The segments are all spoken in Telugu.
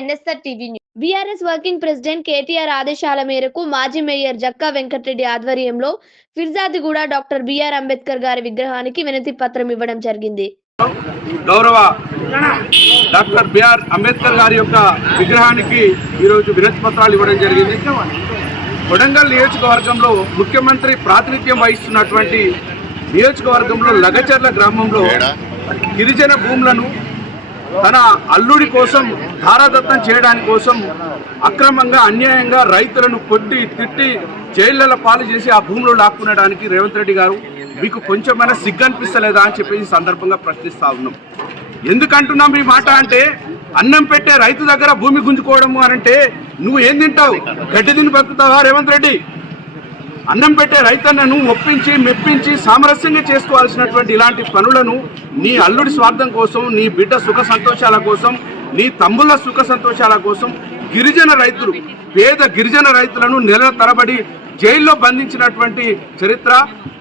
NSR TV news. BRS working president KTR ఆదేశాల మేరకు మాజీ మేయర్ జక్కా వెంకటరెడ్డి ఆధ్వర్యంలో ఫిర్జాదిగూడ డాక్టర్ బిఆర్ అంబేద్కర్ గారి విగ్రహానికి వినతి పత్రం ఇవ్వడం జరిగింది. గౌరవ డాక్టర్ బిఆర్ అంబేద్కర్ గారి యొక్క విగ్రహానికి ఈరోజు వినతి పత్రాలు ఇవ్వడం జరిగింది. కొడంగల్ నియోజకవర్గంలో ముఖ్యమంత్రి ప్రాతినిధ్యం వహిస్తున్నటువంటి నియోజకవర్గంలో లగచర్ల గ్రామంలో గిరిజన భూములను తన అల్లుడి కోసం ధారాదత్తం చేయడానికి కోసం అక్రమంగా అన్యాయంగా రైతులను కొట్టి తిట్టి జైళ్ల పాలు చేసి ఆ భూములు లాక్కునడానికి రేవంత్ రెడ్డి గారు మీకు కొంచెమైనా సిగ్గనిపిస్తలేదా అని చెప్పి ఈ సందర్భంగా ప్రశ్నిస్తా ఉన్నాం. ఎందుకంటున్నాం ఈ మాట అంటే, అన్నం పెట్టే రైతు దగ్గర భూమి గుంజుకోవడము అనంటే నువ్వు ఏం తింటావు? గడ్డి తిని బతుకుతావా రేవంత్ రెడ్డి? అన్నం పెట్టే రైతన్నను ఒప్పించి మెప్పించి సామరస్యంగా చేసుకోవాల్సినటువంటి ఇలాంటి పనులను నీ అల్లుడి స్వార్థం కోసం, నీ బిడ్డ సుఖ సంతోషాల కోసం, నీ తమ్ముళ్ళ సుఖ సంతోషాల కోసం గిరిజన రైతులు, పేద గిరిజన రైతులను నెలల తరబడి జైల్లో బంధించినటువంటి చరిత్ర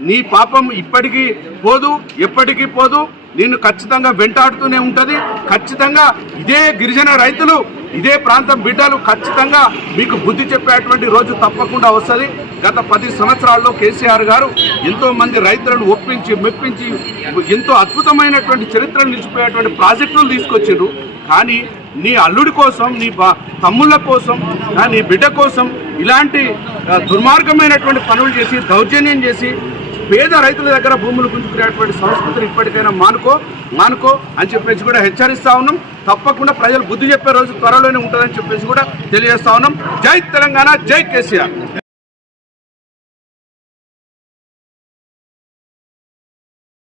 నీ పాపం ఇప్పటికీ పోదు, ఎప్పటికీ పోదు. నిన్ను ఖచ్చితంగా వెంటాడుతూనే ఉంటుంది. ఖచ్చితంగా ఇదే గిరిజన రైతులు, ఇదే ప్రాంతం బిడ్డలు ఖచ్చితంగా మీకు బుద్ధి చెప్పేటువంటి రోజు తప్పకుండా వస్తుంది. గత 10 సంవత్సరాల్లో కేసీఆర్ గారు ఎంతో మంది రైతులను ఒప్పించి మెప్పించి ఎంతో అద్భుతమైనటువంటి చరిత్రను నిలిచిపోయేటువంటి ప్రాజెక్టులు తీసుకొచ్చిండ్రు. కానీ నీ అల్లుడి కోసం, నీ తమ్ముళ్ళ కోసం, నీ బిడ్డ కోసం ఇలాంటి దుర్మార్గమైనటువంటి పనులు చేసి దౌర్జన్యం చేసి పేద రైతుల దగ్గర భూములు గుంజుకునేటువంటి సంస్కృతిని ఇప్పటికైనా మానుకో అని చెప్పేసి కూడా హెచ్చరిస్తా ఉన్నాం. తప్పకుండా ప్రజలు బుద్ధి చెప్పే రోజు త్వరలోనే ఉంటుందని చెప్పేసి కూడా తెలియజేస్తా ఉన్నాం. జై తెలంగాణ, జై కేసీఆర్.